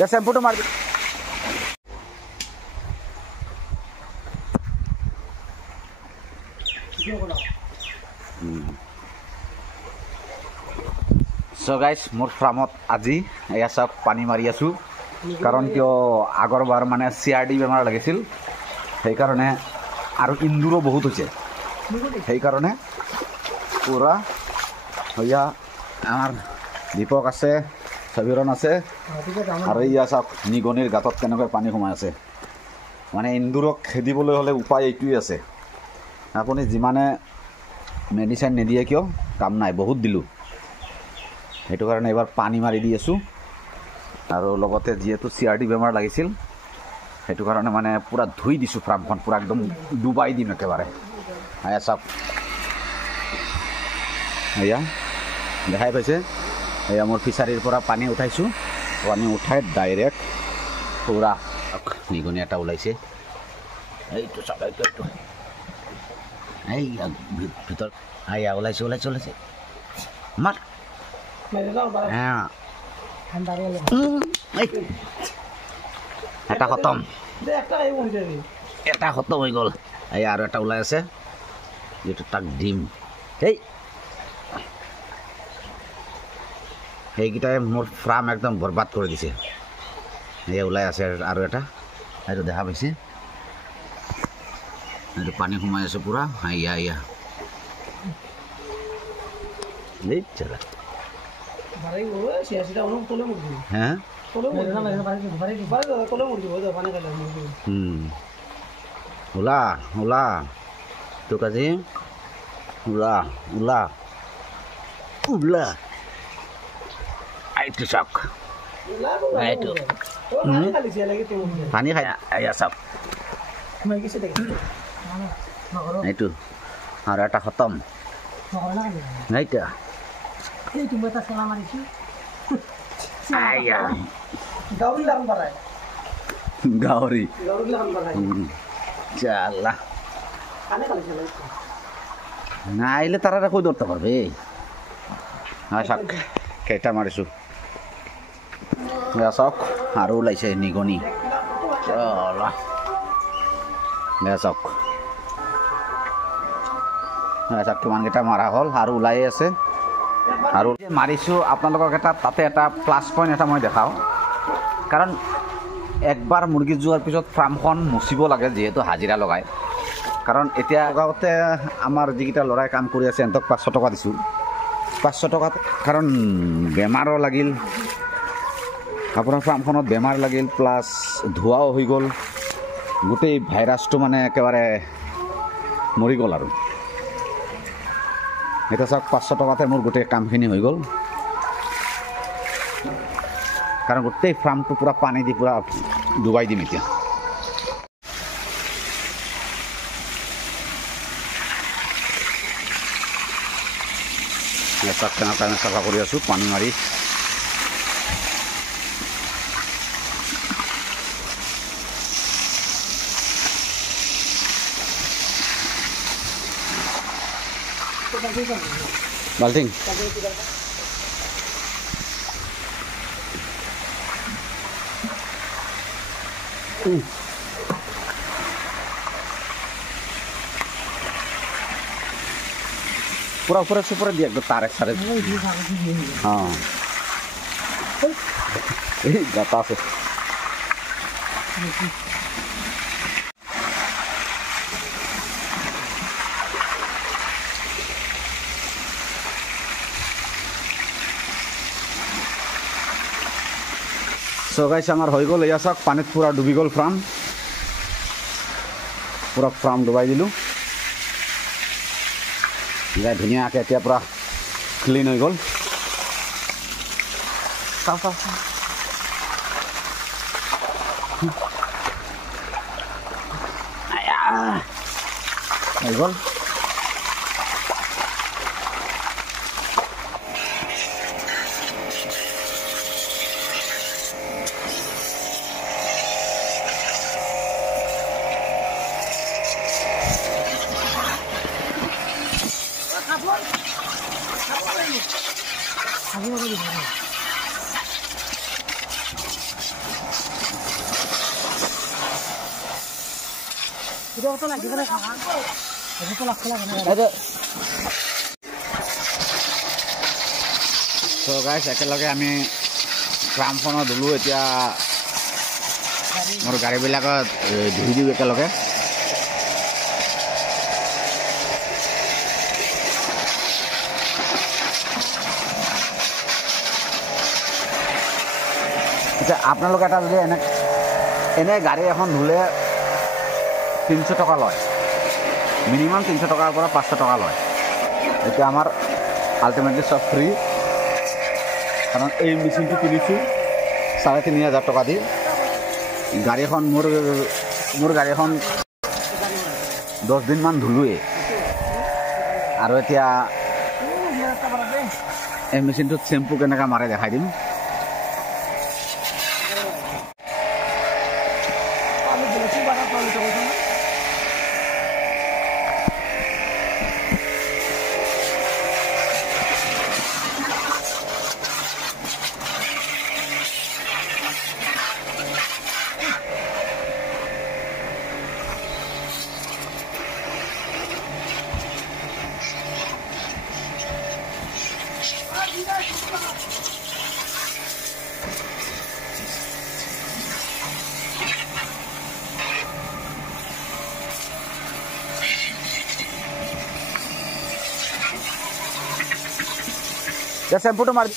या शैम्पूটো मार so guys मोर फार्मत আজি এয়া সব পানী মাৰি আছো কাৰণ কিয় আগৰবাৰ মানে সিআৰডি বেমাৰ লাগিছিল সেই কাৰণে আৰু ইন্দুৰো বহুত হৈছে সেই কাৰণে পুৰা হইয়া আমাৰ দীপক আছে সবিৰণ আছে আৰু ইয়া সব নিগনিৰ গাতত কেনেকৈ পানী সোমাই আছে মানে ইন্দুৰক খেদিবলৈ হলে উপায় এইটোই আছে আপুনি যিমানে মেডিসিন নিদিয়ে কিয় কাম নাই বহুত দিলু সেইটো কাৰণে এবাৰ পানী মাৰি দি আছো আৰু লগতে যেহেতু সিআৰডি বেমাৰ লাগিছিল সেইটো কাৰণে মানে পুৰা ধুই দিছো ফাৰ্মখন পুৰা একদম ডুবাই দিম একেবাৰে আয়া সব আয়া দেখাই পাইছে এয়া মোৰ ফিচাৰীৰ পৰা পানী উঠাইছো পানী উঠাই ডাইৰেক্ট পুৰা নিগনি এটা ওলাইছে এইটো সব এইটো এই ভিতর আয়া ওলাইছে ওলাইছে ওলাইছে মার হ্যাঁ এটা খতম এটা খতম হৈ গ'ল এই আৰু এটা ওলাই আছে যেটো তাক ডিম এই এইকেইটাই মোৰ ফাৰ্ম একদম বৰবাদ কৰি দিছে এই ওলাই আছে আৰু এটা এইটো দেখা পাইছে এইটো পানী সোমাই আছে পুৰা আইয়া আইয়া এই চলা বারে ও সিয়াসিটা অনেক তোলে মুড়ি হ্যাঁ তোলে মুড়ি না বারে তোলে মুড়ি হয় পানি কালে ওলা ওলা তো কাজে ওলা ওলা ওলা আইটো শক আইটো পানি খাই আয়া সব মই কিছে দেখি আইটো আর এটা খতম নাইটা এই তুমি তা সেলা মারিছি আয়া গাউরি লাম বাড়ায় গাউরি লাম বাড়ায় চালা কানে কালে চলে না আইলে তারা কই ধরতে পারবে আশা কেটা মারিছু সব আৰু ওলাইছে নিগনি চলা সব সব কিমানকেইটা মাৰা হ'ল আৰু ওলাই আছে আৰু মাৰিছো আপোনালোকক এটা তাতে এটা প্লাস পইণ্ট এটা মই দেখাও কাৰণ একবাৰ মুৰ্গী যোৱাৰ পিছত ফাৰ্মখন মুচিব লাগে যেহেতু হাজিৰা লগায় কাৰণ এতিয়া গাঁৱতে আমাৰ যিকেইটা ল'ৰাই কাম কৰি আছে সিহঁতক 500 টকা দিছোঁ 500 টকাত কাৰণ বেমাৰো লাগিল আপোনাৰ ফাৰ্মখনত বেমাৰ লাগিল প্লাস ধোঁৱাও হৈ গ'ল গোটেই ভাইৰাছটো মানে একেবাৰে মৰি গ'ল আৰু এটা সব 500 টাকাতে মোৰ গোটেই কামখিনি হৈ গ'ল কাৰণ গোটেই ফাৰ্মটো পুৰা পানী দি পুৰা ডুবাই দিম এতিয়া সব কাৰণে চাফা কৰি আছো পানী মাৰি बाल्टिंग पूरा ऊपर से पूरा दिया तारे सारे हाँ गाता से সো গাইস আমার হৈ গ'ল এয়া সব পানীত পুৰা ডুবি গ'ল ফাৰ্ম পুৰা ফাৰ্ম ডুবাই দিলো গাই ধুনীয়াকৈ এতিয়া পুৰা ক্লিন হৈ গ'ল চাও চাও হৈ গ'ল তো গাইছ একেলগে আমি ট্ৰামখনত ধুলোঁ এতিয়া মোৰ গাড়ীবিলাকত ধুই দিওঁ একেলগে এতিয়া আপোনালোকে এটা যদি এনে গাড়ী এখন ধুলে 300 টকা লয় মিনিমাম 300 টকাৰ পৰা 500 টকা লয় এতিয়া আমাৰ আল্টিমেটলি সব ফ্ৰী কাৰণ এই মেচিনটো কিনিছোঁ 3500 টকা দি গাড়ীখন মোৰ গাড়ীখন 10 দিনমান ধুলোৱে আৰু এতিয়া এই মেচিনটোত চেম্পু কেনেকৈ মাৰে দেখাই দিম Ya, saya putar mari.